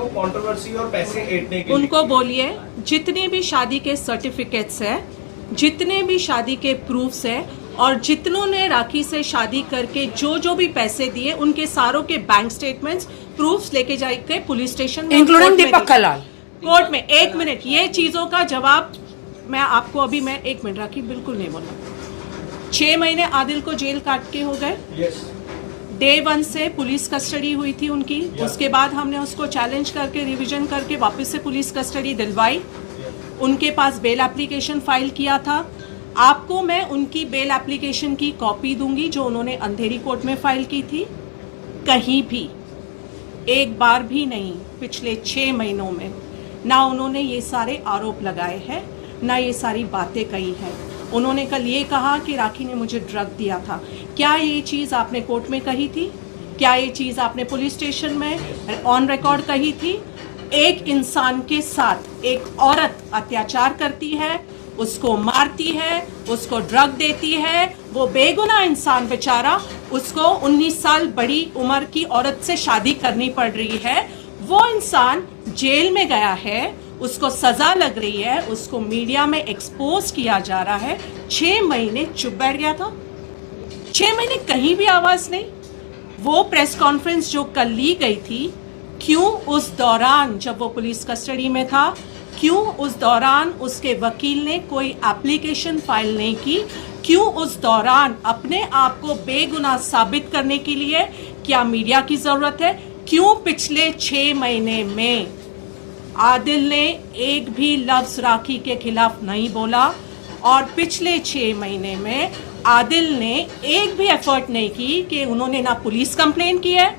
वो कंट्रोवर्सी और पैसे ऐंठने के उनको बोलिए जितने भी शादी के सर्टिफिकेट्स है, जितने भी शादी के प्रूफ्स है और जितनों ने राखी से शादी करके जो जो भी पैसे दिए उनके सारों के बैंक स्टेटमेंट्स प्रूफ्स लेके जाके पुलिस स्टेशन में, इंक्लूडिंग दीपक कलाल, कोर्ट में। एक मिनट, ये चीजों का जवाब मैं आपको अभी, मैं एक मिनट राखी बिल्कुल नहीं बोलूंगा। 6 महीने आदिल को जेल काट के हो गए। यस, डे 1 से पुलिस कस्टडी हुई थी उनकी, उसके बाद हमने उसको चैलेंज करके रिवीजन करके वापस से पुलिस कस्टडी दिलवाई। उनके पास बेल एप्लीकेशन फाइल किया था। आपको मैं उनकी बेल एप्लीकेशन की कॉपी दूंगी जो उन्होंने अंधेरी कोर्ट में फाइल की थी। कहीं भी एक बार भी नहीं पिछले 6 महीनों में ना उन्होंने ये सारे आरोप लगाए हैं, ना ये सारी बातें कही हैं। उन्होंने कल ये कहा कि राखी ने मुझे ड्रग दिया था। क्या ये चीज़ आपने कोर्ट में कही थी? क्या ये चीज़ आपने पुलिस स्टेशन में ऑन रिकॉर्ड कही थी? एक इंसान के साथ एक औरत अत्याचार करती है, उसको मारती है, उसको ड्रग देती है, वो बेगुनाह इंसान बेचारा, उसको 19 साल बड़ी उम्र की औरत से शादी करनी पड़ रही है। वो इंसान जेल में गया है, उसको सजा लग रही है, उसको मीडिया में एक्सपोज किया जा रहा है। 6 महीने चुप बैठ गया था। 6 महीने कहीं भी आवाज नहीं। वो प्रेस कॉन्फ्रेंस जो कल ली गई थी, क्यों उस दौरान जब वो पुलिस कस्टडी में था, क्यों उस दौरान उसके वकील ने कोई एप्लीकेशन फाइल नहीं की? क्यों उस दौरान अपने आप को बेगुनाह साबित करने के लिए क्या मीडिया की जरूरत है? क्यों पिछले 6 महीने में आदिल ने एक भी लफ्ज राखी के खिलाफ नहीं बोला? और पिछले 6 महीने में आदिल ने एक भी एफर्ट नहीं की कि उन्होंने ना पुलिस कंप्लेन की है,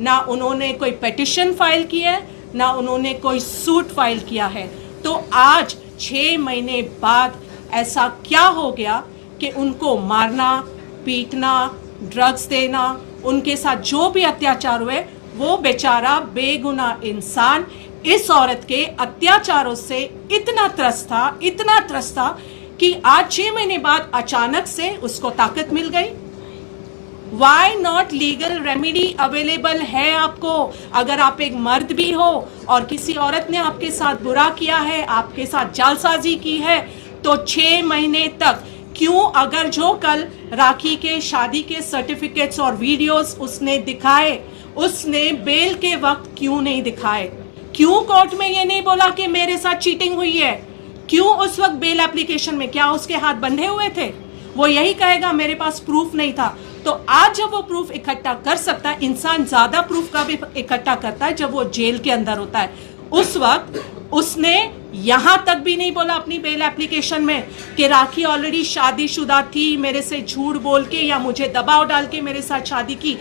ना उन्होंने कोई पिटिशन फाइल की है, ना उन्होंने कोई सूट फाइल किया है। तो आज 6 महीने बाद ऐसा क्या हो गया कि उनको मारना, पीटना, ड्रग्स देना, उनके साथ जो भी अत्याचार हुए, वो बेचारा बेगुनाह इंसान इस औरत के अत्याचारों से इतना त्रस्त था कि आज 6 महीने बाद अचानक से उसको ताकत मिल गई। Why not legal remedy available है आपको? अगर आप एक मर्द भी हो और किसी औरत ने आपके साथ बुरा किया है, आपके साथ जालसाजी की है, तो 6 महीने तक क्यों? अगर जो कल राखी के शादी के सर्टिफिकेट्स और वीडियोस उसने दिखाए, उसने बेल के वक्त क्यों नहीं दिखाए? क्यों कोर्ट में ये नहीं बोला कि मेरे साथ चीटिंग हुई है? क्यों उस वक्त बेल एप्लीकेशन में क्या उसके हाथ बंधे हुए थे? वो यही कहेगा मेरे पास प्रूफ नहीं था। तो आज जब वो प्रूफ इकट्ठा कर सकता है, इंसान ज्यादा प्रूफ का भी इकट्ठा करता है जब वो जेल के अंदर होता है। उस वक्त उसने यहां तक भी नहीं बोला अपनी बेल एप्लीकेशन में कि राखी ऑलरेडी शादीशुदा थी, मेरे से झूठ बोल के या मुझे दबाव डाल के मेरे साथ शादी की।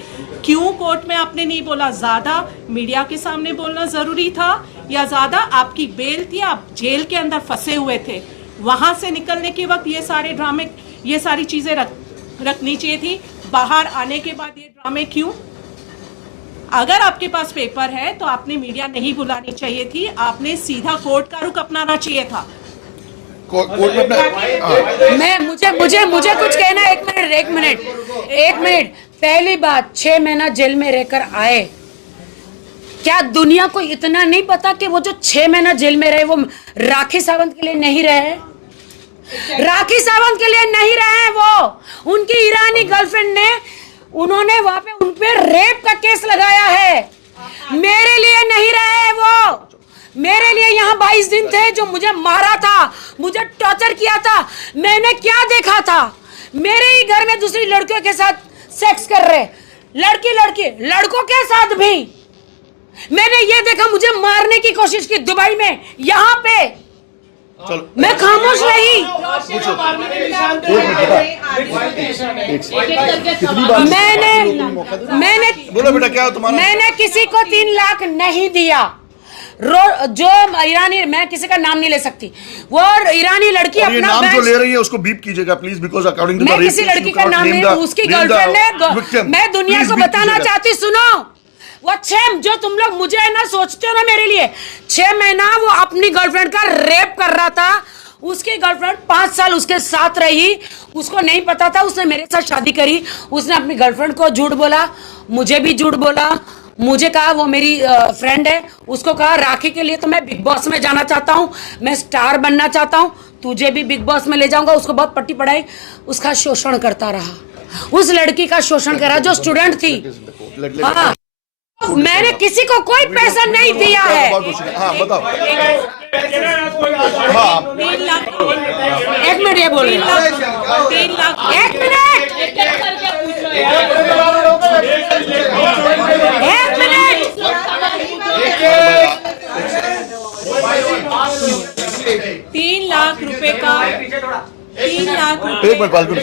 क्यों कोर्ट में आपने नहीं बोला? ज्यादा मीडिया के सामने बोलना जरूरी था या ज्यादा आपकी बेल थी, आप जेल के अंदर फंसे हुए थे? वहां से निकलने के वक्त ये सारे ड्रामे, ये सारी चीजें रखनी चाहिए थी। बाहर आने के बाद ये ड्रामे क्यों? अगर आपके पास पेपर है तो आपने मीडिया नहीं बुलानी चाहिए थी, आपने सीधा कोर्ट का रुख अपनाना चाहिए था। कोर्ट में अपना मैं मुझे कुछ कहना है। एक मिनट। पहली बात, 6 महीना जेल में रहकर आए, क्या दुनिया को इतना नहीं पता कि वो जो 6 महीना जेल में रहे वो राखी सावंत के लिए नहीं रहे? राखी सावंत के लिए नहीं रहे हैं। वो उनकी ईरानी गर्लफ्रेंड ने, उन्होंने वहां पे उन पे रेप का केस लगाया है। मेरे लिए नहीं रहे हैं वो। मेरे लिए यहाँ 22 दिन थे, जो मुझे मारा था, मुझे टॉर्चर किया था। मैंने क्या देखा था? मेरे ही घर में दूसरी लड़कियों के साथ सेक्स कर रहे, लड़की लड़कों के साथ भी। मैंने ये देखा, मुझे मारने की कोशिश की दुबई में, यहाँ पे। चलो, मैं खामोश रही। मैंने बोलो बेटा, क्या हो तुम्हारा? मैंने किसी को 3 लाख नहीं दिया। जो ईरानी, मैं किसी का नाम नहीं ले सकती, वो ईरानी लड़की और ये अपना नाम जो ले रही है उसको बीप कीजिएगा please, because according to the मैं किसी लड़की का नाम नहीं, उसकी गर्लफ्रेंड है। मैं दुनिया को बताना चाहती, सुनो, वो 6 जो तुम लोग मुझे है ना सोचते हो ना, मेरे लिए 6 महीना वो अपनी गर्लफ्रेंड का रेप कर रहा था। उसकी गर्लफ्रेंड 5 साल उसके साथ रही, उसको नहीं पता था, उसने मेरे साथ शादी करी। उसने अपनी गर्लफ्रेंड को झूठ बोला, मुझे भी झूठ बोला, मुझे कहा वो मेरी फ्रेंड है, उसको कहा राखी के लिए तो मैं बिग बॉस में जाना चाहता हूँ, मैं स्टार बनना चाहता हूँ, तुझे भी बिग बॉस में ले जाऊंगा। उसको बहुत पट्टी पढ़ाई, उसका शोषण करता रहा, उस लड़की का शोषण करा जो स्टूडेंट थी। हाँ, मैंने किसी को कोई पैसा नहीं दिया है। हाँ बताओ। हाँ 3 लाख, एक मिनट ये बोल रहे हैं। 3 लाख, एक मिनट, एक मिनट। 3 लाख रुपए का, 3 लाख रुपए, एक मिनट फालतू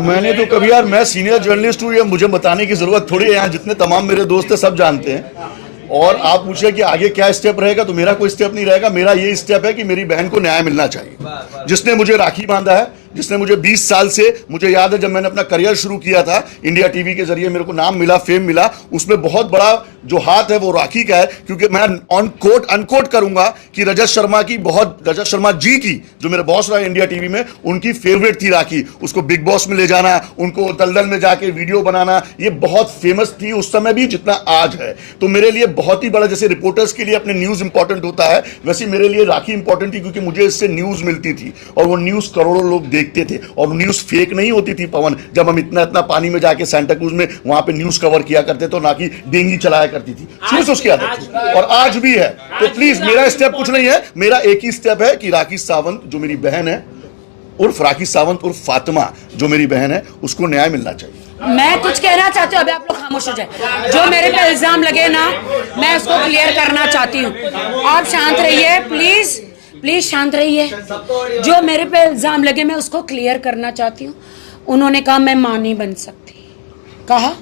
मैंने तो कभी यार, मैं सीनियर जर्नलिस्ट हूँ, ये मुझे बताने की जरूरत थोड़ी है। यहाँ जितने तमाम मेरे दोस्त हैं सब जानते हैं। और आप पूछे कि आगे क्या स्टेप रहेगा, तो मेरा कोई स्टेप नहीं रहेगा। मेरा ये स्टेप है कि मेरी बहन को न्याय मिलना चाहिए। जिसने मुझे राखी बांधा है, जिसने मुझे 20 साल से, मुझे याद है जब मैंने अपना करियर शुरू किया था इंडिया टीवी के जरिए, मेरे को नाम मिला, फेम मिला, उसमें बहुत बड़ा जो हाथ है वो राखी का है। क्योंकि मैं ऑन कोट अनकोट करूंगा कि रजत शर्मा जी की, जो मेरे बॉस रहा इंडिया टीवी में, उनकी फेवरेट थी राखी। उसको बिग बॉस में ले जाना, उनको दलदल में जाके वीडियो बनाना, ये बहुत फेमस थी उस समय भी जितना आज है। तो मेरे लिए बहुत ही बड़ा, जैसे रिपोर्टर्स के लिए अपने न्यूज इंपॉर्टेंट होता है, वैसे मेरे लिए राखी इंपॉर्टेंट थी। क्योंकि मुझे इससे न्यूज मिलती थी और वो न्यूज करोड़ों लोग देखते थे। और न्यूज फेक नहीं होती थी पवन, जब हम इतना इतना पानी में जाके सेंटा क्रूज में वहां पे न्यूज कवर किया करते थे, ना कि डेंगी चलाया करती थी। शुरू से उसकी आदत थी और आज भी है। तो प्लीज मेरा स्टेप कुछ नहीं है, मेरा एक ही स्टेप है कि राखी सावंत जो मेरी बहन है, उर्फ राखी सावंत उर्फ फातिमा जो मेरी बहन है, उसको न्याय मिलना चाहिए। मैं कुछ कहना चाहती हूँ, अभी आप लोग खामोश हो जाए। जो मेरे पे इल्जाम लगे ना, मैं उसको क्लियर करना चाहती हूँ। आप शांत रहिए प्लीज, प्लीज शांत रहिए। जो मेरे पे इल्जाम लगे मैं उसको क्लियर करना चाहती हूँ। उन्होंने कहा मैं मां नहीं बन सकती, कहा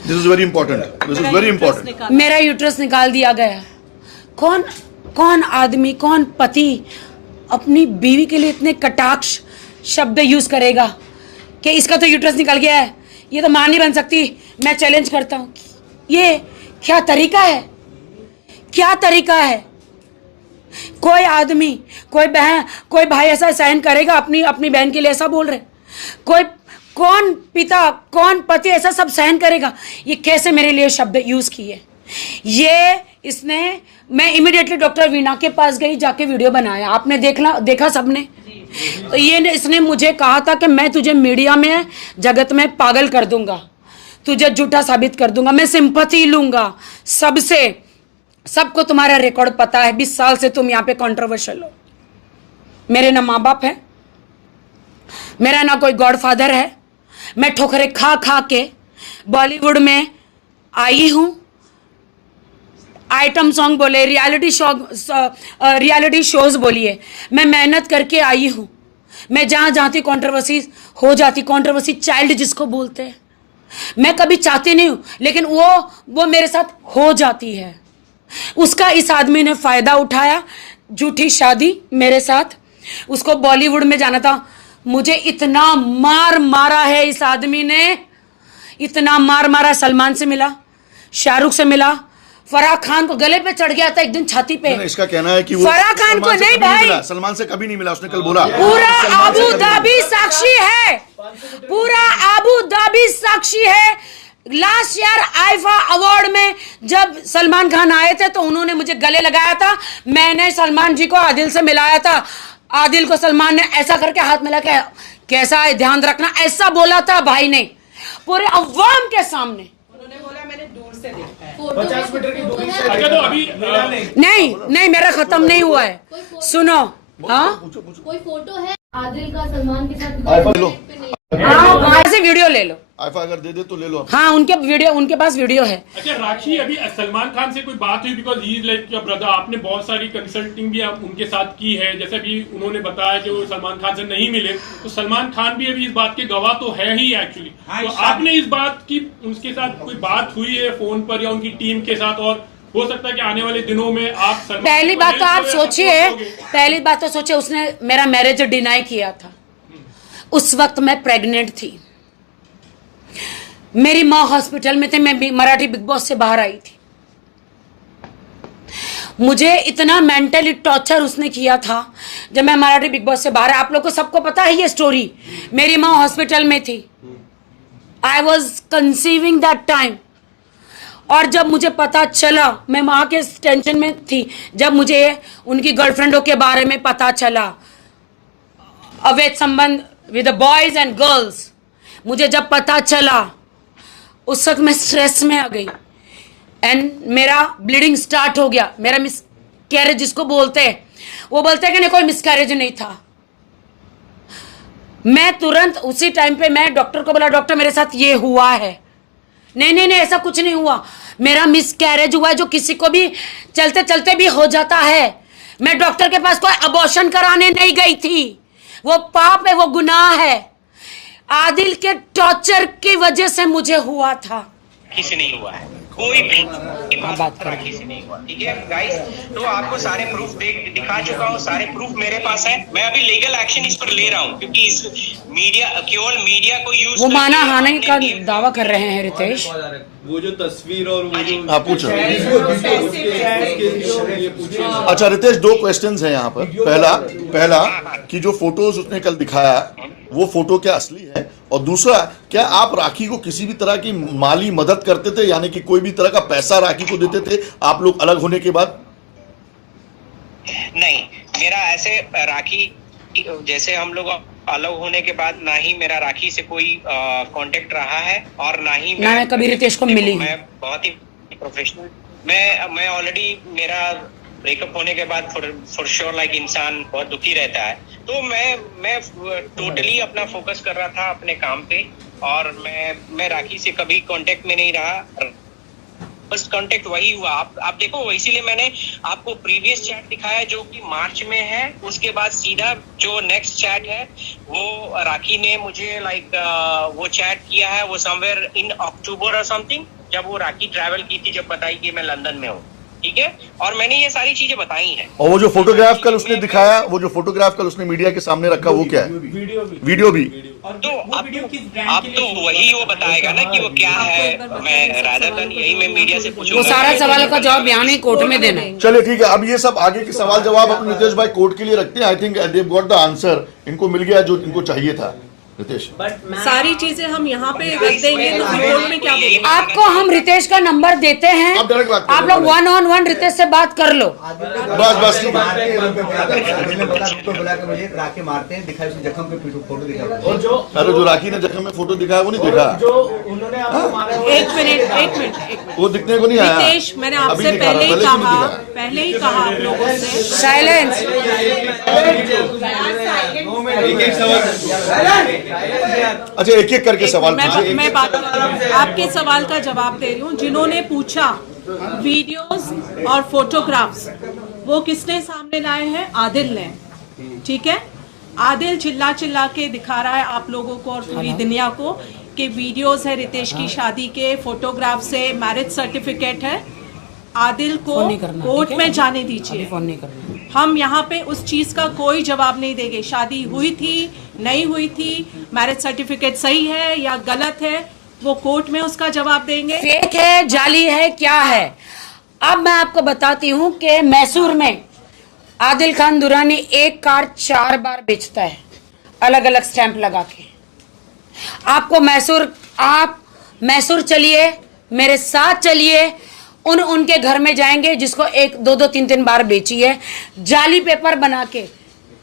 this is very important, this is very important. मेरा यूट्रस निकाल दिया गया। कौन आदमी, कौन पति अपनी बीवी के लिए इतने कटाक्ष शब्द यूज करेगा कि इसका तो यूट्रस निकल गया है, ये तो मां नहीं बन सकती। मैं चैलेंज करता हूँ, ये क्या तरीका है, क्या तरीका है? कोई आदमी, कोई बहन, कोई भाई ऐसा सहन करेगा अपनी बहन के लिए ऐसा बोल रहे? कौन पिता, कौन पति ऐसा सब सहन करेगा? ये कैसे मेरे लिए शब्द यूज किए? ये इसने, मैं इमीडिएटली डॉक्टर वीणा के पास गई, जाके वीडियो बनाया, आपने देखा सबने। तो ये इसने मुझे कहा था कि मैं तुझे मीडिया में, जगत में पागल कर दूंगा, तुझे झूठा साबित कर दूंगा, मैं सिंपैथी लूंगा सबसे, सबको तुम्हारा रिकॉर्ड पता है, 20 साल से तुम यहाँ पे कंट्रोवर्शियल हो। मेरे ना माँ बाप है, मेरा ना कोई गॉडफादर है, मैं ठोकरे खा खा के बॉलीवुड में आई हूं। आइटम सॉन्ग बोले, रियलिटी शोज बोलिए, मैं मेहनत करके आई हूं। मैं जहां जाती कंट्रोवर्सी हो जाती, कंट्रोवर्सी चाइल्ड जिसको बोलते हैं। मैं कभी चाहती नहीं हूं, लेकिन वो मेरे साथ हो जाती है। उसका इस आदमी ने फायदा उठाया, झूठी शादी मेरे साथ, उसको बॉलीवुड में जाना था। मुझे इतना मार मारा है इस आदमी ने, इतना मार मारा। सलमान से मिला, शाहरुख से मिला, फराह खान को गले पे चढ़ गया था एक दिन छाती पे। इसका कहना है कि वो फराह खान को नहीं भाई, सलमान से कभी नहीं मिला, उसने कल बोला। पूरा आबू धाबी साक्षी है, पूरा आबू धाबी साक्षी है। लास्ट ईयर आईफा अवार्ड में जब सलमान खान आए थे तो उन्होंने मुझे गले लगाया था, मैंने सलमान जी को आदिल से मिलाया था। आदिल को सलमान ने ऐसा करके हाथ मिला के, कैसा है ध्यान रखना, ऐसा बोला था भाई ने पूरे अवाम के सामने। उन्होंने बोला मैंने दूर से देखा है। 50 मीटर की दूरी से। अच्छा, तो अभी नहीं मेरा खत्म नहीं हुआ है, सुनो। हाँ कोई फोटो है आदिल का सलमान के साथ? लो वहां से वीडियो ले लो। आईफा अगर दे दे तो ले लो। हाँ उनके पास वीडियो है। अच्छा राखी, अभी सलमान खान से कोई बात हुई? Because he is like your brother, आपने बहुत सारी कंसल्टिंग भी आप उनके साथ की है। जैसे अभी उन्होंने बताया कि वो सलमान खान से नहीं मिले, तो सलमान खान भी अभी इस बात के गवाह तो है ही एक्चुअली। तो आपने इस बात की उनके साथ कोई बात हुई है फोन पर या उनकी टीम के साथ? और हो सकता है कि आने वाले दिनों में आप पहली बात तो आप सोचिए, उसने मेरा मैरिज डिनाई किया था। उस वक्त मैं प्रेग्नेंट थी। मेरी माँ हॉस्पिटल में थे, मैं मराठी बिग बॉस से बाहर आई थी। मुझे इतना मेंटली टॉर्चर उसने किया था जब मैं मराठी बिग बॉस से बाहर। आप लोग को सबको पता है ये स्टोरी। मेरी माँ हॉस्पिटल में थी, I was conceiving that time. और जब मुझे पता चला, मैं माँ के टेंशन में थी, जब मुझे उनकी गर्लफ्रेंडों के बारे में पता चला, अवैध संबंध with the boys and girls, मुझे जब पता चला उस वक्त मैं स्ट्रेस में आ गई एंड मेरा ब्लीडिंग स्टार्ट हो गया। मेरा मिसकैरेज जिसको बोलते हैं, वो बोलते हैं कि नहीं कोई मिसकैरेज नहीं था। मैं तुरंत उसी टाइम पे मैं डॉक्टर को बोला, डॉक्टर मेरे साथ ये हुआ है। नहीं नहीं नहीं, ऐसा कुछ नहीं हुआ, मेरा मिसकैरेज हुआ है जो किसी को भी चलते चलते भी हो जाता है। मैं डॉक्टर के पास कोई अबॉर्शन कराने नहीं गई थी, वो पाप है, वो गुनाह है। आदिल के टॉर्चर की वजह से मुझे हुआ था। किसी नहीं हुआ है, कोई भी बात राखी से नहीं हुआ, ठीक है गाइस। तो आपको सारे प्रूफ दिखा चुका हूँ, सारे प्रूफ मेरे पास है। मैं अभी लीगल एक्शन इस पर ले रहा हूँ क्योंकि इस मीडिया, केवल मीडिया को यूज, वो माना हानि का दावा कर रहे हैं रितेश। वो जो तस्वीर और वो जो आप पूछो। अच्छा रितेश, दो क्वेश्चंस हैं यहाँ पर। पहला कि जो फोटोज उसने कल दिखाया वो फोटो क्या असली है, और दूसरा क्या आप राखी को किसी भी तरह की माली मदद करते थे, यानी कि कोई भी तरह का पैसा राखी को देते थे आप लोग अलग होने के बाद? नहीं, मेरा ऐसे राखी जैसे हम लोग अलग होने के बाद ना ही मेरा राखी से कोई कांटेक्ट रहा है और ना ही मैं कभी रितेश को मिली। मैं बहुत ही प्रोफेशनल, मैं ऑलरेडी मेरा ब्रेकअप होने के बाद फॉर श्योर लाइक इंसान बहुत दुखी रहता है। तो मैं टोटली अपना फोकस कर रहा था अपने काम पे, और मैं राखी से कभी कांटेक्ट में नहीं रहा। बस कांटेक्ट वही हुआ, आप देखो, इसीलिए मैंने आपको प्रीवियस चैट दिखाया जो कि मार्च में है। उसके बाद सीधा जो नेक्स्ट चैट है वो राखी ने मुझे वो चैट किया है, वो समवेयर इन अक्टूबर और समथिंग, जब वो राखी ट्रैवल की थी, जब बताई कि मैं लंदन में हूँ, ठीक है। और मैंने ये सारी चीजें बताई हैं। और वो जो फोटोग्राफ कल उसने दिखाया, वो जो फोटोग्राफ कल उसने मीडिया के सामने रखा, वो क्या है? वीडियो भी। तो अब तो वही वो बताएगा ना कि वो क्या है। मैं रादर देन यही मैं मीडिया से पूछूंगा। वो सारा सवालों का जवाब यहाँ नहीं कोर्ट में देना है। चलिए ठीक है, अब ये सब आगे के सवाल जवाब अपने रितेश भाई कोर्ट के लिए रखते हैं। I think they got the answer, इनको मिल गया जो इनको चाहिए था। रितेश, सारी चीजें हम यहाँ पे रख देंगे तो कोर्ट में क्या बोलेंगे? आपको हम रितेश का नंबर देते हैं, आप डायरेक्ट बात करो। आप लोग 1-on-1 रितेश से बात कर लो। बस ठीक है। बुला के मुझे राखी मारते हैं, दिखाई उसने जख्म पे फोटो दिखा। और जो अरे जो राखी ने जख्म में फोटो दिखाया वो नहीं देखा, जो उन्होंने आपको मारा है, एक मिनट वो दिखने को नहीं आया। रितेश, मैंने अभी आपसे दिखा रहा, पहले ही क्यों नहीं कहा, दिखाया? पहले ही कहा आप लोगों से। साइलेंस। अच्छा एक एक करके सवाल पूछिए। मैं बात आपके सवाल का जवाब दे रही हूँ। जिन्होंने पूछा वीडियोस और फोटोग्राफ्स, वो किसने सामने लाए हैं? आदिल ने, ठीक है। आदिल चिल्ला चिल्ला के दिखा रहा है आप लोगों को और पूरी दुनिया को कि वीडियोस है रितेश की शादी के, फोटोग्राफ्स है, मैरिज सर्टिफिकेट है। आदिल को कोर्ट में जाने दीजिए। फोन नहीं करना। हम यहाँ पे उस चीज का कोई जवाब नहीं देंगे। शादी हुई थी, नहीं हुई थी, मैरिज सर्टिफिकेट सही है या गलत है, वो कोर्ट में उसका जवाब देंगे। फेक है, जाली है, क्या है? अब मैं आपको बताती हूँ कि मैसूर में आदिल खान दुरानी एक कार 4 बार बेचता है, अलग अलग स्टैंप लगा के। आपको आप मैसूर चलिए, मेरे साथ चलिए, उनके घर में जाएंगे जिसको 1, 2, 3 बार बेची है, जाली पेपर बना के।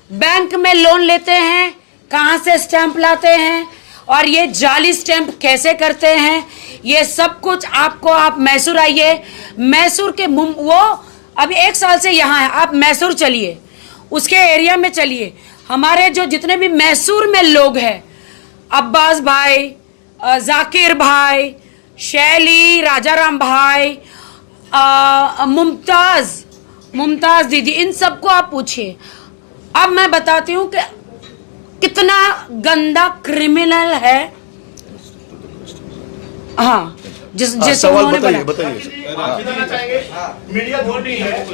बैंक में लोन लेते हैं, कहाँ से स्टैंप लाते हैं और ये जाली स्टैंप कैसे करते हैं, ये सब कुछ आपको, आप मैसूर आइए, मैसूर के वो अभी 1 साल से यहाँ है, आप मैसूर चलिए, उसके एरिया में चलिए। हमारे जो जितने भी मैसूर में लोग हैं, अब्बास भाई, जाकिर भाई, शैली, राजाराम भाई, मुमताज दीदी, इन सबको आप पूछिए। अब मैं बताती हूँ कि कितना गंदा क्रिमिनल है। हाँ, जिस सवाल उन्होंने बताइए। मीडिया बोल रही है,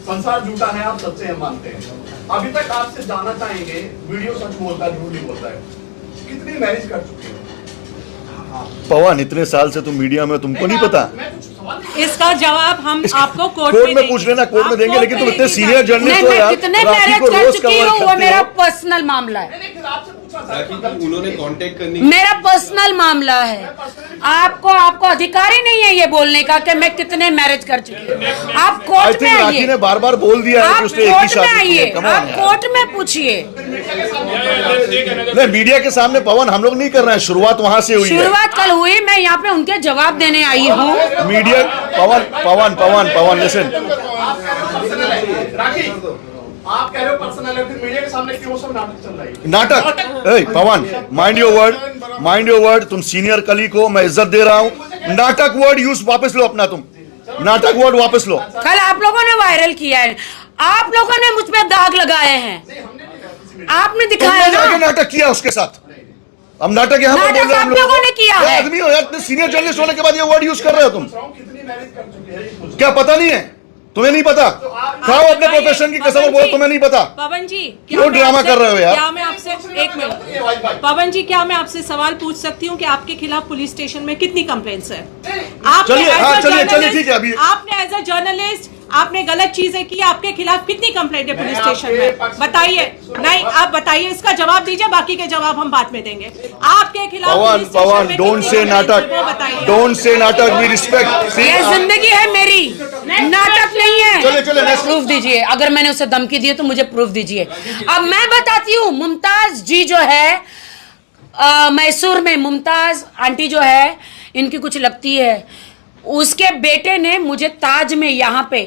संसार झूठा है, आप सबसे हम मानते हैं। अभी तक आपसे जानना चाहेंगे, वीडियो सच बोलता है, झूठ नहीं बोलता है, कितनी मैरिज कर चुके हैं? पवन, इतने साल से तुम मीडिया में, तुमको नहीं पता? इसका जवाब हम आपको कोर्ट में पूछ लेना, कोर्ट में देंगे। लेकिन तुम इतने सीनियर जर्नलिस्ट हो मैं यार, कितने राखी मैरिज को कर रोज चुकी कवर हूँ, वो करते मेरा हो। पर्सनल मामला है, राखी जी, उन्होंने कांटेक्ट करने मेरा पर्सनल मामला है। आपको अधिकार ही नहीं है ये बोलने का कि मैं कितने मैरिज कर चुकी हूँ। आप आई कोर्ट में थिंक राखी आइए, ने बार बार बोल दिया है कि आप उसने एक ही कोर्ट में शादी की है। आइए, Come on आप यार। कोर्ट में पूछिए। नहीं, मीडिया के सामने पवन हम लोग नहीं कर रहे हैं, शुरुआत वहां से हुई है। शुरुआत कल हुई, मैं यहाँ पे उनके जवाब देने आई हूँ। मीडिया, पवन लिसन, राखी, आप कह रहे हो पर्सनल है, फिर मीडिया के सामने क्यों सब नाटक चल रहा है? नाटक। ए पवन, माइंड योर वर्ड। तुम सीनियर कलीग हो, मैं इज्जत दे रहा हूँ। नाटक वर्ड यूज वापस लो अपना, तुम नाटक वर्ड वापस लो। कल आप लोगों ने वायरल किया है, आप लोगों ने मुझ पे दाग लगाए हैं, आपने दिखाया तुमने जाके ना। नाटक किया उसके साथ। हम नाटक यहाँ पर बोल नाटक रहे हैं, आप हम लोगों ने किया क्या है। आदमी हो यार, सीनियर जर्नलिस्ट होने के बाद ये वर्ड यूज कर रहे हो तुम? कितनी मैरिज कर चुके हैं? क्या पता नहीं है तुम्हें? नहीं पता? खाओ अपने प्रोफेशन की कसम, बोलो तुम्हें नहीं पता। पवन जी, क्यों ड्रामा कर रहे हो यार? क्या मैं आपसे एक मिनट, पवन जी, क्या मैं आपसे सवाल पूछ सकती हूँ कि आपके खिलाफ पुलिस स्टेशन में कितनी कंप्लेंट्स है? चलिए, हाँ, चलिए, ठीक है। अभी आपने एज अ जर्नलिस्ट आपने गलत चीजें की, आपके खिलाफ कितनी कंप्लेंट है पुलिस स्टेशन में? बताइए। नहीं, आप बताइए, इसका जवाब दीजिए, बाकी के जवाब हम बाद में देंगे। आपके खिलाफ पुलिस स्टेशन पवन, में डोंट कितनी से complaints है, वो नाटक, बताइए। डोंट से नाटक, वी रिस्पेक्ट। ये जिंदगी है मेरी, नाटक नहीं है। चले, next। प्रूफ दीजिए, अगर मैंने उसे धमकी दी है तो मुझे प्रूफ दीजिए। अब मैं बताती हूँ, मुमताज जी जो है मैसूर में, मुमताज आंटी जो है, इनकी कुछ लगती है, उसके बेटे ने मुझे ताज में, यहाँ पे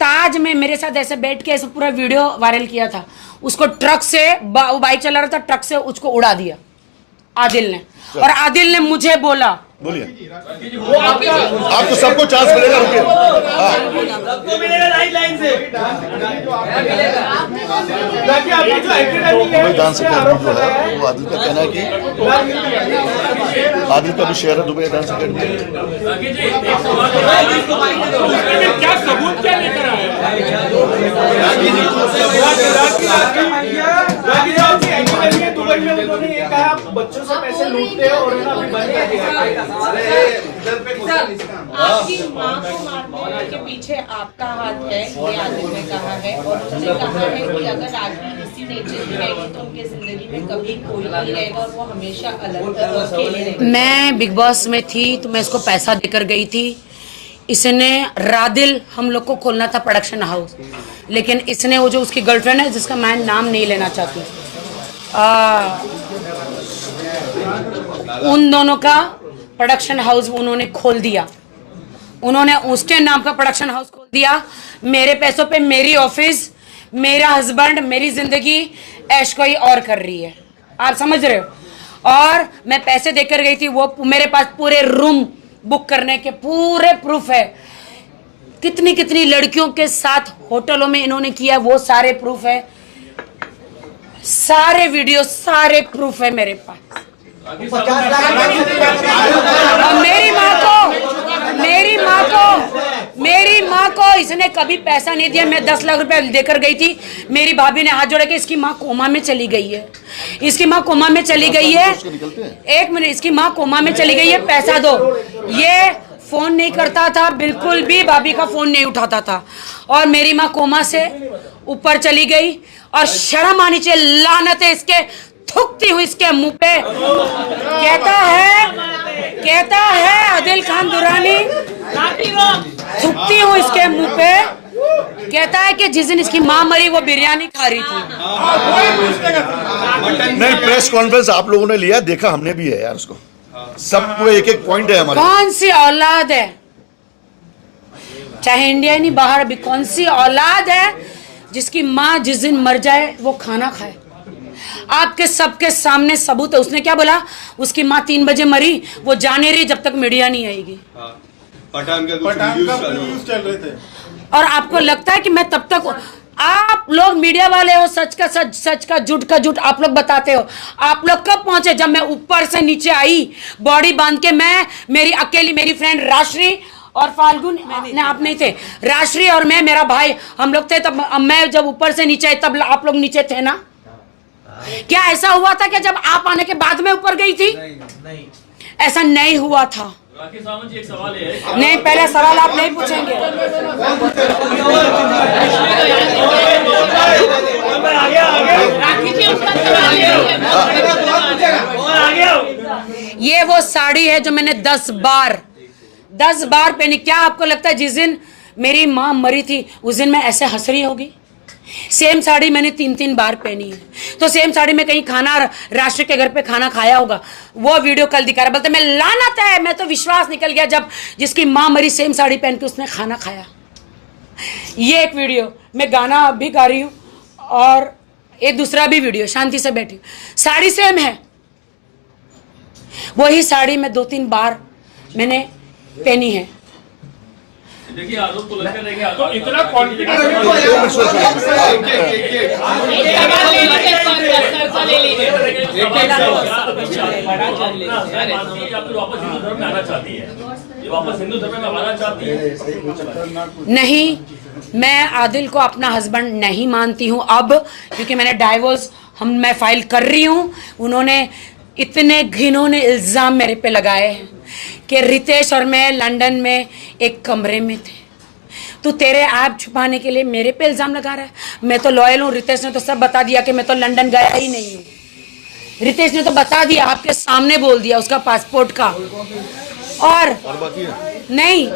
ताज में मेरे साथ ऐसे बैठ के ऐसे पूरा वीडियो वायरल किया था। उसको ट्रक से, वो बाइक चला रहा था, ट्रक से उसको उड़ा दिया आदिल ने। और आदिल ने मुझे बोला, बोलिए, आपको सबको चांस मिलेगा, रुकिए। डांस अकेडमी जो है वो आदिल का कहना है कि आदिल का भी शेयर है दुबई डांस अकेडमी। क्या सबूत क्या लेकर आए? दुबई में उन्होंने ये कहा बच्चों से पैसे लूटते हैं और अभी बंद कर दिया। आपकी मां को मारने के पीछे आपका हाथ है, ये आदिल ने कहा है, और उसने कहा है कि अगर आदमी इसी नेचर की रहेगी तो उनके जिंदगी में कभी कोई नहीं रहेगा और वो हमेशा अलग अकेले रहेंगे। मैं बिग बॉस में थी तो मैं इसको पैसा देकर गई थी। इसने रादिल हम लोग को खोलना था प्रोडक्शन हाउस, लेकिन इसने वो जो उसकी गर्लफ्रेंड है, जिसका मैं नाम नहीं लेना चाहती, उन दोनों का प्रोडक्शन हाउस उन्होंने खोल दिया। उन्होंने उसके नाम का प्रोडक्शन हाउस खोल दिया। मेरे पैसों पे मेरी ऑफिस, मेरा हस्बैंड, मेरी जिंदगी ऐश कोई और कर रही है, आप समझ रहे हो। और मैं पैसे देकर गई थी, वो मेरे पास पूरे रूम बुक करने के पूरे प्रूफ है। कितनी कितनी लड़कियों के साथ होटलों में इन्होंने किया, वो सारे प्रूफ है, सारे वीडियो, सारे प्रूफ है मेरे पास। और मेरी माँ को इसने कभी पैसा नहीं दिया। मैं 10 लाख रुपया देकर गई थी, मेरी भाभी ने हाथ जोड़ा कि इसकी माँ कोमा में चली गई है, इसकी माँ कोमा में चली गई है। एक मिनट, इसकी माँ कोमा में चली गई है, पैसा दो। ये फोन नहीं करता था, बिल्कुल भी भाभी का फोन नहीं उठाता था। और मेरी माँ कोमा से ऊपर चली गई, और शर्म आनी चाहिए, लानत है इसके, थूकती हूँ इसके मुंह पे। कहता है आदिल खान दुरानी, थूकती हूँ इसके मुंह पे। कहता है कि जिस दिन इसकी माँ मरी वो बिरयानी खा रही थी। नहीं, प्रेस कॉन्फ्रेंस आप लोगों ने लिया, देखा हमने भी है यार उसको, सब एक एक पॉइंट है हमारे। कौन सी औलाद है, चाहे इंडिया नहीं बाहर भी, कौन सी औलाद है जिसकी माँ जिस दिन मर जाए वो खाना खाए? आपके सबके सामने सबूत है। उसने क्या बोला, उसकी माँ 3 बजे मरी, वो जाने रही जब तक मीडिया नहीं आएगी। पठान का रिव्यूज चल रहे थे। और आपको लगता है कि मैं तब तक, आप लोग मीडिया वाले हो, सच का सच, सच का झूठ आप लोग बताते हो। आप लोग कब पहुंचे? जब मैं ऊपर से नीचे आई, बॉडी बांध के, मैं, मेरी अकेली, मेरी फ्रेंड राश्री और फाल्गुन, आप नहीं थे, राश्री और मैं, मेरा भाई, हम लोग थे। तब मैं जब ऊपर से नीचे आई तब आप लोग नीचे थे ना? क्या ऐसा हुआ था कि जब आप आने के बाद में ऊपर गई थी? ऐसा नहीं हुआ था। राखी सावंत जी, एक सवाल है। नहीं, पहला सवाल आप नहीं पूछेंगे। ये वो साड़ी है जो मैंने 10 बार पहनी। क्या आपको लगता है जिस दिन मेरी माँ मरी थी उस दिन मैं ऐसे हंस रही होगी? सेम साड़ी मैंने 3 बार पहनी है। तो सेम साड़ी में कहीं खाना, राष्ट्र के घर पे खाना खाया होगा। वो वीडियो कल दिखा रहा, बोलते मैं लानत है। मैं तो विश्वास निकल गया जब जिसकी माँ मरी सेम साड़ी पहन के उसने खाना खाया। ये एक वीडियो, मैं गाना भी गा रही हूँ और ये दूसरा भी वीडियो, शांति से बैठी, साड़ी सेम है। वही साड़ी में 2-3 बार मैंने पहनी है। देखिए आरोप तो लगते रहेंगे। तो इतना कॉन्फिडेंस वापस हिंदू धर्म में आना चाहती है, ये वापस हिंदू धर्म में आना चाहती है। नहीं, मैं आदिल को अपना हस्बैंड नहीं मानती हूँ अब, क्योंकि मैंने डाइवोर्स मैं फाइल कर रही हूँ। उन्होंने इतने घिनौने इल्ज़ाम मेरे पे लगाए हैं कि रितेश और मैं लंदन में एक कमरे में थे। तू तेरे ऐप छुपाने के लिए मेरे पे इल्ज़ाम लगा रहा है। मैं तो लॉयल हूँ। रितेश ने तो सब बता दिया कि मैं तो लंदन गया ही नहीं हूँ। रितेश ने तो बता दिया, आपके सामने बोल दिया उसका पासपोर्ट का। और नहीं,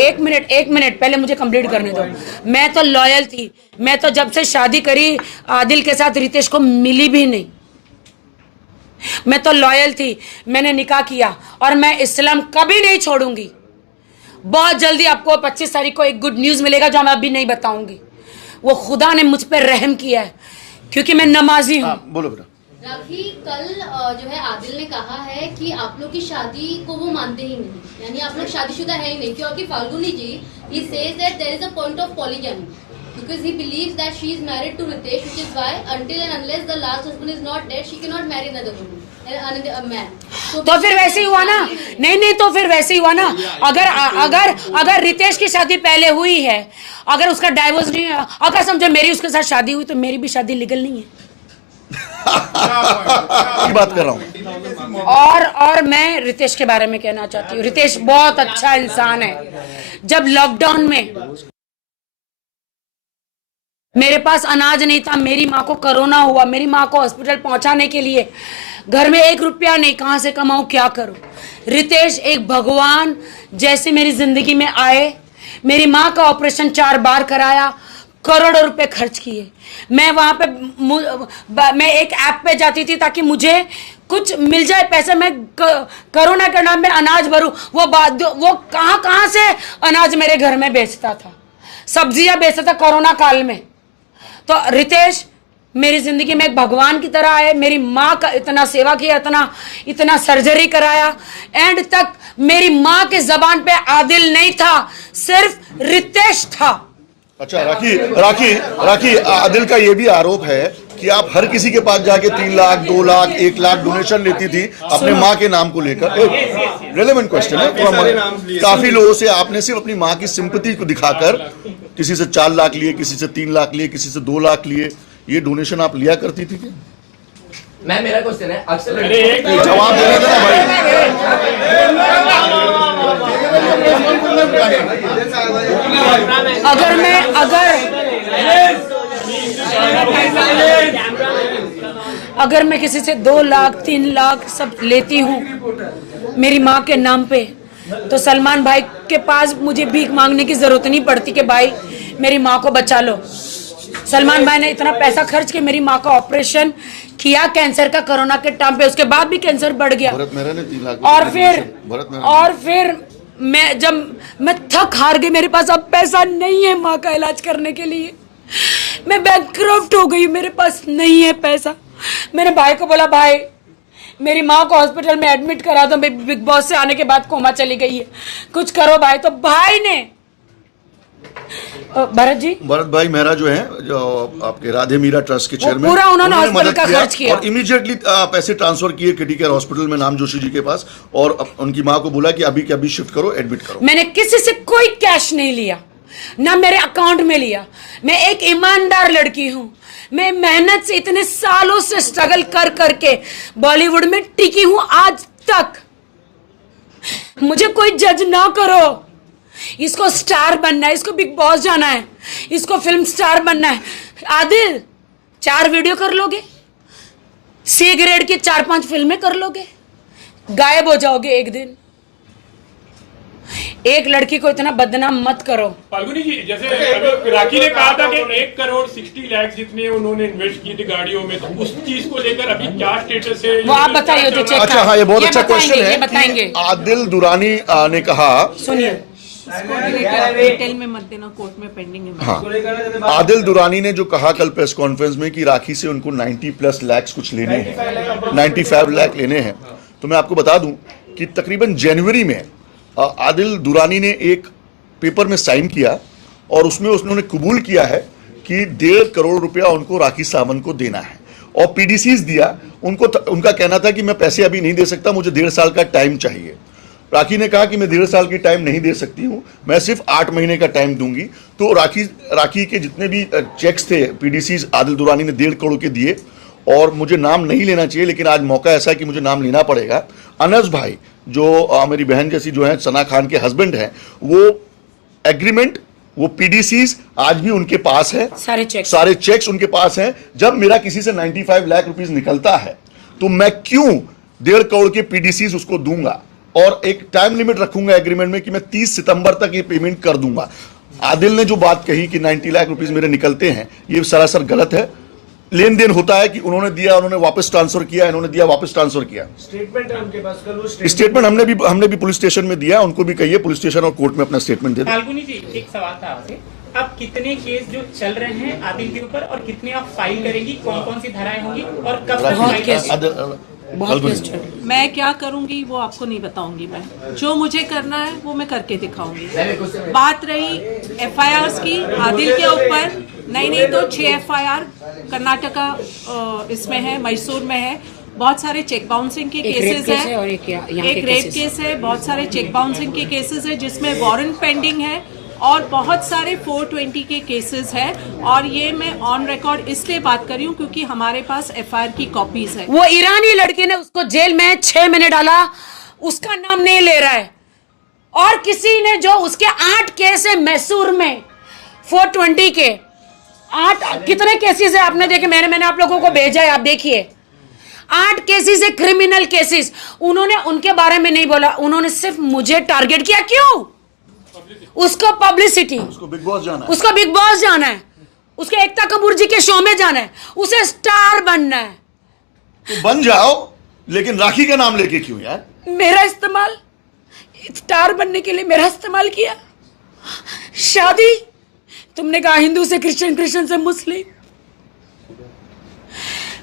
एक मिनट पहले मुझे कंप्लीट करने दो। मैं तो लॉयल थी। मैं तो जब से शादी करी आदिल के साथ रितेश को मिली भी नहीं। मैं तो लॉयल थी। मैंने निकाह किया और मैं इस्लाम कभी नहीं छोड़ूंगी। बहुत जल्दी आपको 25 तारीख को एक गुड न्यूज़ मिलेगा जो मैं अभी नहीं बताऊंगी। वो खुदा ने मुझ पर रहम किया है क्योंकि मैं नमाजी हूँ। बोलो बेटा। राखी, कल जो है आदिल ने कहा है कि आप लोग की शादी को वो मानते ही नहीं, यानी आप लोग शादीशुदा है ही नहीं, क्योंकि फाल्गुनी जी he says that there is a point of polygamy because he believes that she is married to Ritesh, which is why until and unless the last husband is not dead she cannot marry another woman, another man. तो फिर वैसे ही हुआ ना? नहीं, तो फिर वैसे ही हुआ ना। अगर रितेश की शादी पहले हुई है, अगर उसका डाइवोर्स नहीं है, अगर समझो मेरी उसके साथ शादी हुई तो मेरी भी शादी लीगल नहीं है। बात कर रहा हूँ। और मैं रितेश के बारे में कहना चाहती हूँ, रितेश बहुत अच्छा इंसान है। जब लॉकडाउन में मेरे पास अनाज नहीं था, मेरी माँ को कोरोना हुआ, मेरी माँ को हॉस्पिटल पहुंचाने के लिए घर में 1 रुपया नहीं, कहाँ से कमाऊं, क्या करूं? रितेश एक भगवान जैसे मेरी जिंदगी में आए। मेरी माँ का ऑपरेशन 4 बार कराया, करोड़ों रुपए खर्च किए। मैं वहां पे मैं एक ऐप पे जाती थी ताकि मुझे कुछ मिल जाए पैसे। मैं कोरोना के नाम में अनाज भरूं। वो कहां से अनाज मेरे घर में बेचता था, सब्जियां बेचता था कोरोना काल में। तो रितेश मेरी जिंदगी में एक भगवान की तरह आए। मेरी माँ का इतना सेवा किया, इतना सर्जरी कराया। एंड तक मेरी माँ के जबान पे आदिल नहीं था, सिर्फ रितेश था। अच्छा राखी, आदिल का ये भी आरोप है कि आप हर किसी के पास जाके 3 लाख, 2 लाख, 1 लाख डोनेशन लेती थी अपने माँ के नाम को लेकर। रेलेवेंट क्वेश्चन है। काफी लोगों से आपने सिर्फ अपनी माँ की सिंपैथी को दिखाकर किसी से 4 लाख लिए, किसी से 3 लाख लिए, किसी से 2 लाख लिए। ये डोनेशन आप लिया करती थी क्या? मैं, मेरा क्वेश्चन है, अक्सर जवाब देने देना भाई। अगर मैं किसी से 2 लाख 3 लाख सब लेती हूँ मेरी माँ के नाम पे, तो सलमान भाई के पास मुझे भीख मांगने की जरूरत नहीं पड़ती कि भाई मेरी माँ को बचा लो। सलमान भाई ने इतना पैसा खर्च के मेरी माँ का ऑपरेशन किया कैंसर का, कोरोना के टाइम पे। उसके बाद भी कैंसर बढ़ गया। और फिर मैं थक हार गई। मेरे पास अब पैसा नहीं है माँ का इलाज करने के लिए। मैं बैंकक्रप्ट हो गई, मेरे पास नहीं है पैसा। मैंने भाई को बोला, भाई मेरी माँ को हॉस्पिटल में एडमिट करा दो, मैं बिग बॉस से आने के बाद कोमा चली गई है, कुछ करो भाई। तो भाई ने भरत भाई मेहरा जो है, जो आपके राधे मीरा ट्रस्ट के चेयरमैन, पूरा उन्होंने हॉस्पिटल का खर्च किया और इमीडिएटली पैसे ट्रांसफर किए किटी केयर हॉस्पिटल में नाम जोशी जी के पास, और उनकी माँ को बोला कि अभी के अभी शिफ्ट करो, एडमिट करो। मैंने किसी से कोई कैश नहीं लिया, ना मेरे अकाउंट में लिया। मैं एक ईमानदार लड़की हूँ। मैं मेहनत से इतने सालों से स्ट्रगल कर करके बॉलीवुड में टिकी हूँ। आज तक मुझे कोई जज ना करो। इसको स्टार बनना है, इसको बिग बॉस जाना है, इसको फिल्म स्टार बनना है। आदिल 4 वीडियो कर लोगे, सी ग्रेड की 4-5 फिल्में कर लोगे, गायब हो जाओगे एक दिन। एक लड़की को इतना बदनाम मत करो। फाल्गुनी जी, जैसे अभी राखी ने कहा था कि 1 करोड़ 60 लाख जितने उन्होंने इन्वेस्ट किए थे गाड़ियों में, तो उस चीज को लेकर अभी क्या स्टेटस है? वो आप बताइए जो चेक अच्छा हाँ, ये बहुत अच्छा क्वेश्चन है बताएंगे। कि आदिल दुरानी ने कहा, सुनिए, डिटेल में मत देना, कोर्ट में पेंडिंग है। हाँ, आदिल दुरानी ने जो कहा कल प्रेस कॉन्फ्रेंस में कि राखी से उनको 90+ लाख कुछ लेने हैं, 95 लाख लेने हैं, तो मैं आपको बता दूं कि तकरीबन जनवरी में आदिल दुरानी ने एक पेपर में साइन किया और उसमें उन्होंने कबूल किया है कि 1.5 करोड़ रुपया उनको राखी सावंत को देना है और पीडीसीज दिया उनको। उनका कहना था कि मैं पैसे अभी नहीं दे सकता, मुझे 1.5 साल का टाइम चाहिए। राखी ने कहा कि मैं 1.5 साल की टाइम नहीं दे सकती हूं, मैं सिर्फ 8 महीने का टाइम दूंगी। तो राखी के जितने भी चेक्स थे पीडीसीज आदिल दुरानी ने 1.5 करोड़ के दिए और मुझे नाम नहीं लेना चाहिए, लेकिन आज मौका ऐसा है कि मुझे नाम लेना पड़ेगा। अनस भाई जो मेरी बहन जैसी जो है, सना खान के हस्बैंड हैं, वो एग्रीमेंट, वो पीडीसीज आज भी उनके पास है, सारे चेक्स उनके पास हैं। जब मेरा किसी से 95 लाख रुपीस निकलता है तो मैं क्यों 1.5 करोड़ के पीडीसीज उसको दूंगा और एक टाइम लिमिट रखूंगा एग्रीमेंट में कि मैं 30 सितंबर तक ये पेमेंट कर दूंगा। आदिल ने जो बात कही कि 90 लाख रुपीस मेरे निकलते हैं, ये सरासर गलत है। लेन देन होता है कि उन्होंने दिया, उन्होंने वापस ट्रांसफर किया, इन्होंने दिया, वापस ट्रांसफर किया। स्टेटमेंट है उनके पास, कल वो स्टेटमेंट हमने भी पुलिस स्टेशन में दिया, उनको भी कहिए पुलिस स्टेशन और कोर्ट में अपना स्टेटमेंट दे दो। फाल्गुनी जी, एक सवाल था आपसे, अब कितने केस जो चल रहे हैं आदिल के ऊपर और कितने आप फाइल करेंगी, कौन कौन सी धाराएं होंगी और कब तक फाइल करेंगी? मैं क्या करूंगी वो आपको नहीं बताऊंगी। मैं जो मुझे करना है वो मैं करके दिखाऊंगी। बात रही एफआईआर्स की आदिल के ऊपर, नहीं तो 6 एफआईआर कर्नाटका इसमें है, मैसूर में है। बहुत सारे चेक बाउंसिंग के केसेस है और एक रेप केस है, बहुत सारे चेक बाउंसिंग के केसेस है जिसमें वारंट पेंडिंग है और बहुत सारे 420 के केसेस है। और ये मैं ऑन रिकॉर्ड इसलिए बात कर रही हूँ क्योंकि हमारे पास एफआईआर की कॉपीज है। वो ईरानी लड़की ने उसको जेल में 6 महीने डाला, उसका नाम नहीं ले रहा है। और किसी ने जो उसके 8 केस है मैसूर में 420 के 8 कितने केसेस है आपने देखे? मैंने आप लोगों को भेजा है, आप देखिए। 8 केसेस है क्रिमिनल केसेस। उन्होंने उनके बारे में नहीं बोला, उन्होंने सिर्फ मुझे टारगेट किया। क्यों? उसको पब्लिसिटी, उसको बिग बॉस जाना है, उसके एकता कपूर जी के शो में जाना है, उसे स्टार बनना है। तो बन जाओ, लेकिन राखी का नाम लेके क्यों यार? मेरा इस्तेमाल, स्टार बनने के लिए मेरा इस्तेमाल किया। शादी तुमने कहा हिंदू से क्रिश्चियन, क्रिश्चियन से मुस्लिम।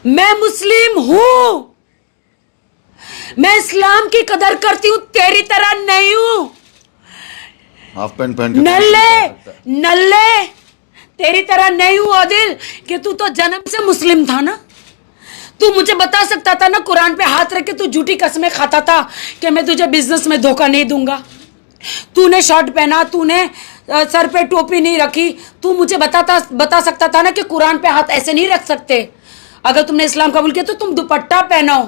मैं मुस्लिम हूं, मैं इस्लाम की कदर करती हूं, तेरी तरह नहीं हूं। हाफ पैंट पहन के नल्ले तेरी तरह नहीं हूं आदिल कि तू तो जन्म से मुस्लिम था ना। तू मुझे बता सकता था ना, कुरान पे हाथ रख के तू झूठी कसमें खाता था कि मैं तुझे बिजनेस में धोखा नहीं दूंगा। तूने शर्ट पहना, तूने सर पे टोपी नहीं रखी, तू मुझे बता सकता था ना कि कुरान पे हाथ ऐसे नहीं रख सकते। अगर तुमने इस्लाम कबूल किया तो तुम दुपट्टा पहनो।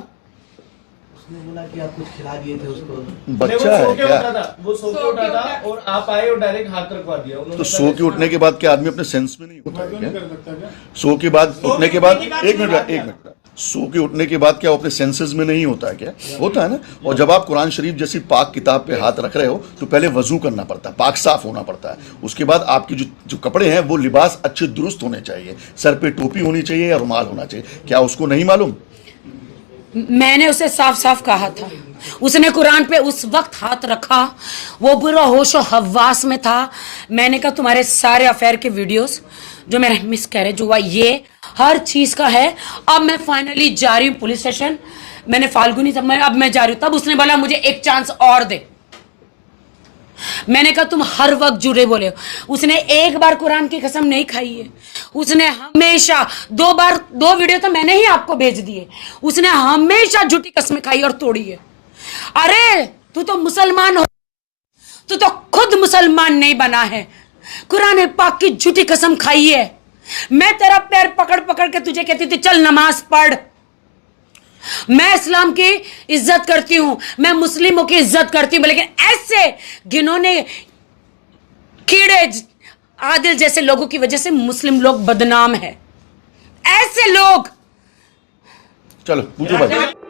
बोला कि आप कुछ खिला दिए थे उसको। बच्चा है क्या? वो सो के उठा था और आप आए और डायरेक्ट हाथ रखवा दिया। तो सो के उठने के बाद क्या आदमी अपने सेंस में नहीं होता है क्या? सो के बाद उठने के बाद एक मिनट सो के उठने के बाद क्या वो अपने सेंसेस में नहीं होता है क्या? होता है ना। और जब आप कुरान शरीफ जैसी पाक किताब पे हाथ रख रहे हो तो पहले वजू करना पड़ता है, पाक साफ होना पड़ता है। उसके बाद आपकी जो कपड़े हैं वो लिबास अच्छे दुरुस्त होने चाहिए, सर पे टोपी होनी चाहिए या रुमाल होना चाहिए। क्या उसको नहीं मालूम? मैंने उसे साफ साफ कहा था, उसने कुरान पे उस वक्त हाथ रखा, वो बुरा होशो हवास में था। मैंने कहा तुम्हारे सारे अफेयर के वीडियोस जो मेरा मिस कैरेज हुआ, ये हर चीज का है। अब मैं फाइनली जा रही हूँ पुलिस स्टेशन। मैंने फाल्गुनी अब मैं जा रही हूँ। तब उसने बोला मुझे एक चांस और दे। मैंने कहा तुम हर वक्त जुड़े बोले हो। उसने एक बार कुरान की कसम नहीं खाई है, उसने हमेशा 2 वीडियो तो मैंने ही आपको भेज दिए। उसने हमेशा झूठी कसमें खाई और तोड़ी है। अरे तू तो मुसलमान हो, तू तो खुद मुसलमान नहीं बना है, कुरान पाक की झूठी कसम खाई है। मैं तेरा पैर पकड़ पकड़ के तुझे कहती थी चल नमाज पढ़, मैं इस्लाम की इज्जत करती हूं, मैं मुस्लिमों की इज्जत करती हूं, लेकिन ऐसे घिनौने कीड़े आदिल जैसे लोगों की वजह से मुस्लिम लोग बदनाम है। ऐसे लोग चलो पूछो भाई।